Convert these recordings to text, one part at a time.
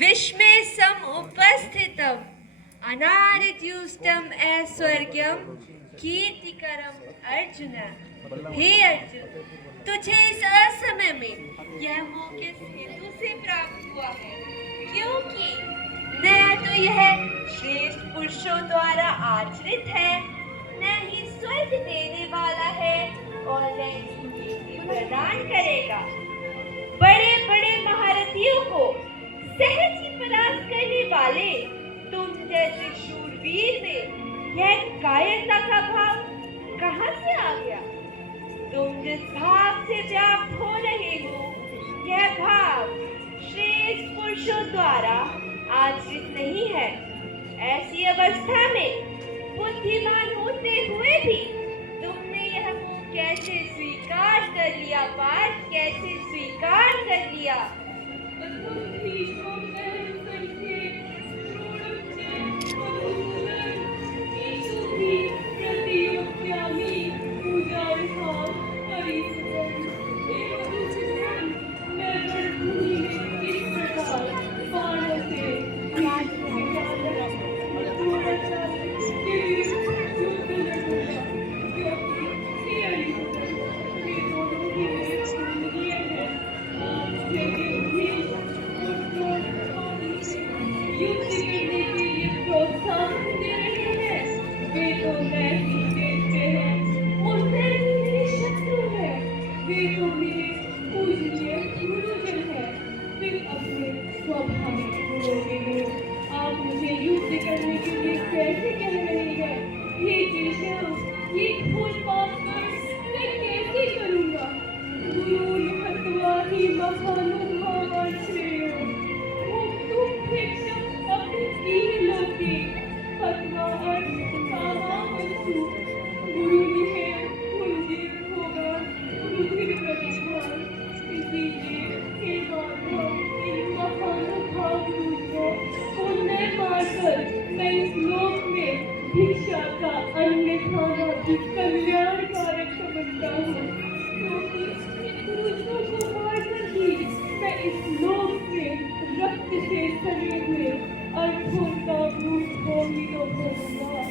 विस्मे समुपस्थितम् अनादित्युष्टम ऐश्वर्यम कीर्तिकरम अर्जुन। हे अर्जुन, तुझे इस असमय में यह मोह किस हेतु से प्राप्त हुआ है? क्योंकि न तो यह श्रेष्ठ पुरुषों द्वारा आचरित है, न ही स्वर्ग देने वाला है और न ही कीर्ति प्रदान करेगा। बड़े बड़े महारथियों को सहज ही परास्त करने वाले तुम जैसे शूरवीर में यह कायरता का भाव कहां से आ गया? तुम जिस भाव से व्याप्त हो रहे हो, यह भाव श्रेष्ठ पुरुषों द्वारा आचरित नहीं है। ऐसी अवस्था में बुद्धिमान होते हुए भी तुमने यह मोह कैसे स्वीकार कर लिया पार्थ? कैसे स्वीकार कर लिया? आप मुझे युद्ध करने के लिए कैसे कह रहे हैं? ये केशव, ये घोर पाप मैं कैसे करूँगा? गुरु हत्वा ही महानुभावान् श्रेयो मुक्तुं भिक्षुम् अपि इहलोके हत्वा अर्थ कामावस्तु। गुरु ने मुझे होगा रुधिर प्रतिभान। इसीलिए हे माधव, इन महानुभाव को पुण्य मारकर मैं इस लोक में भिक्षा का अन्न खाना भी कल्याणकारक समझता हूँ, क्योंकि इन पुरुषों को मारकर ही मैं इस लोक में रक्त से सने हुए अर्थों का रूप भोगियों होगा।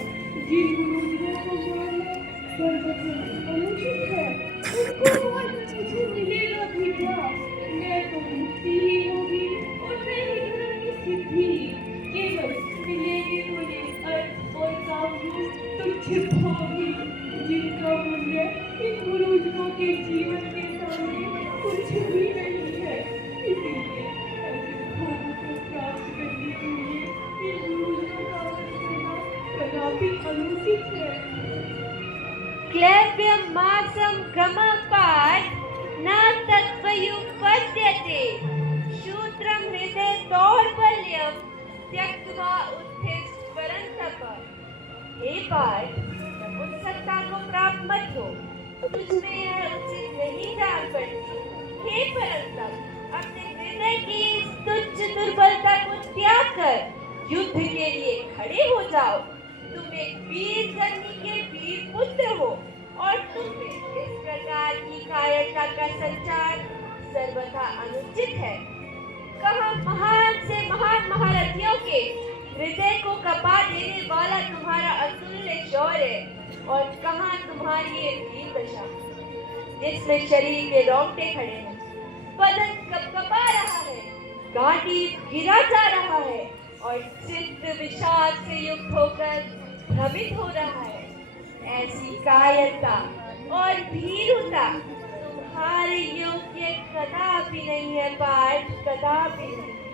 जिन पुरुषों को मारना सर्वथा अनुचित है, उनको मारकर मुझे मिलेगा भी क्या? मैं तो मुक्ति ही होगी और मैं ही धर्म की सिद्धि। केवल मिलेगी मुझे अर्थ और काम तुच्छ भोगी, जिनका मूल्य इन गुरुजनों के जीवन के सामने कुछ भी नहीं है। इसीलिए ऐसे भोगों को प्राप्त करने के लिए इन गुरुजनों का करना कदापि अनुचित है। क्लैव्यं मासं गमः पार्थ न तत्त्वयुपपद्यते। शूद्रं हृदय दौर्बल्यं त्यक्त्वा उत्थिष्ठ परन्तप। हे पार्थ, उत्सुकता को प्राप्त मत हो, तुझमें यह उचित नहीं जान पड़ती। हे परंतप, अपने हृदय की इस तुच्छ दुर्बलता को त्याग कर युद्ध के लिए खड़े हो जाओ। तुम एक वीर जननी के वीर पुत्र हो और तुम्हें इस प्रकार की कायरता का संचार सर्वथा अनुचित है। कहाँ महान से महान महारथियों के हृदय को कपा देने वाला तुम्हारा अतुल्य शौर्य और कहाँ तुम्हारी ये वीर दशा, जिसमें शरीर के रोंगटे खड़े हैं, बदन कपकपा रहा है, घाटी गिरा जा रहा है और चित्त विषाद से युक्त होकर भ्रमित हो रहा है। ऐसी कायरता और भीरुता तुम्हारे योग्य कदापि नहीं है पार्थ, कदापि नहीं।